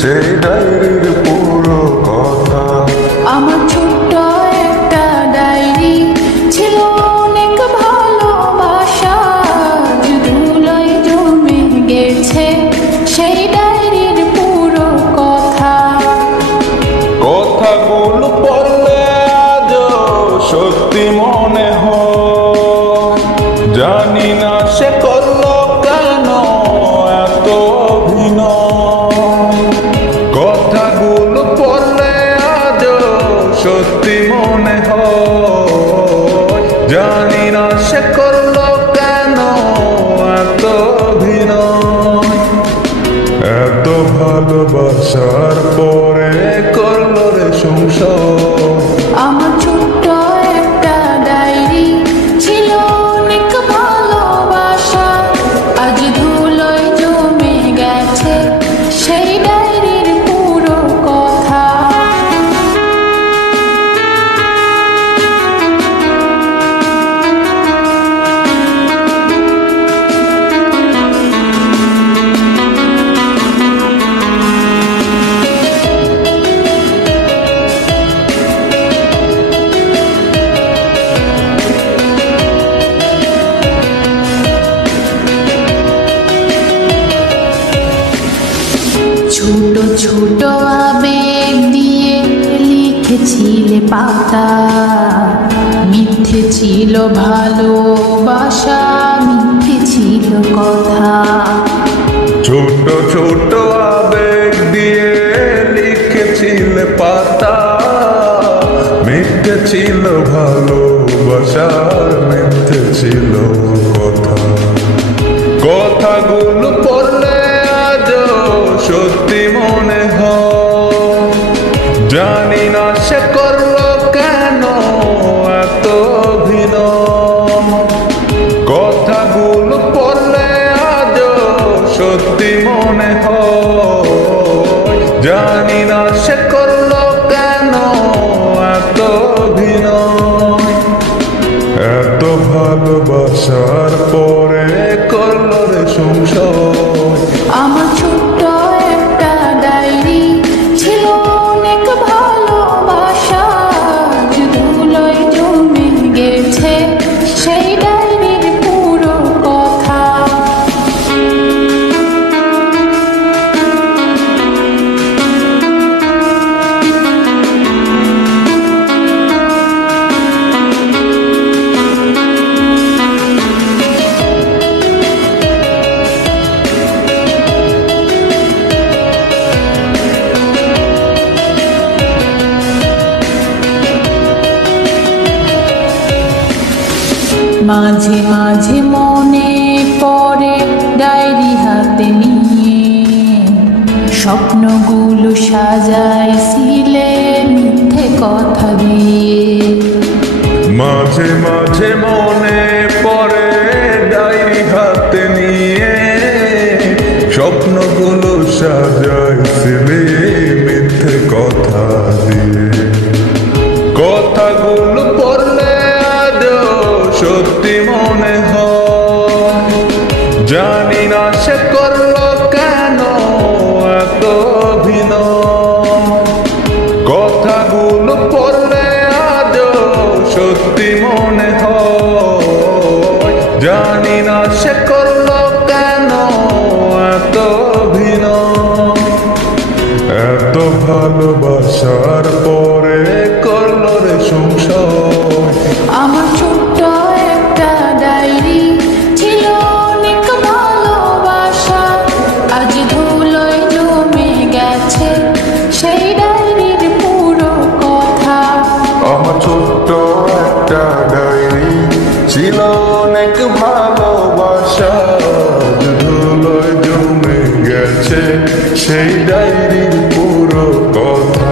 সেই ডায়েরির পুরো কথা। আমার ছোট্ট একটা ডায়েরি ছিল অনেক ভালোবাসা, ধুলোয় জমে গেছে সেই ডায়েরির পুরো কথা। কথাগুলো পড়লে আজও সত্যি মনে হয়, জানি না সে করলো কেন এত অভিনয়। কথাগুলো পড়লে আজও সত্যি মনে হয়, জানি না সে করলো কেন এত অভিনয়। এত ভালোবাসার পরে করলো রে সংসার। আমার ছোট্ট একটা ডায়েরি ছিল অনেক ভালোবাসা, আজ ধুলোয় জমে গেছে সেই ডায়েরির পুরো কথা। ছোট ছোট আবেগ দিয়ে লিখেছিলে পাতা, মিথ্যে ছিল ভালোবাসা, মিথ্যে ছিল কথা। ছোট ছোট আবেগ দিয়ে লিখেছিলে পাতা, মিথ্যে ছিল ভালোবাসার, মিথ্যে ছিল কথা। কথাগুলো পড়লে আজও সত্যি মনে হয়, জানি না সে করলো কেন এত অভিনয়। কথাগুলো পড়লে আজও সত্যি মনে হয়, জানি না সে করলো কেন এত অভিনয়। এত ভালোবাসার পরে করলো রে সংসার। আমার ছোট্ট একটা ডায়েরি ছিল অনেক ভালোবাসা, ধুলোয় জমে গেছে সেই ডায়েরির পুরো কথা। মাঝে মাঝে মনে পড়ে ডায়েরি হাতে নিয়ে, স্বপ্নগুলো সাজাইছিলে মিথ্যে কথা দিয়ে। মাঝে মাঝে মনে পড়ে ডায়েরি হাতে নিয়ে, স্বপ্নগুলো সাজাইছিলে মিথ্যে কথা দিয়ে। কথাগুলো পড়লে আজও সত্যি মনে হয়, জানি না সে করলো কেন এত অভিনয়। কথাগুলো পড়লে আজও সত্যি মনে হয়, জানি না সে করলো কেন এত অভিনয়। এত ভালোবাসার পরে করলো রে সংসার। আমার ছোট্ট একটা ডায়েরি ছিল অনেক ভালোবাসা, আজ ধুলোয় জমে গেছে সেই ডায়েরির পুরো কথা। আমার ছোট্ট একটা ডায়েরি ছিল অনেক ভালোবাসা, ধুলোয় জমে গেছে সেই ডায়েরির পুরো কথা।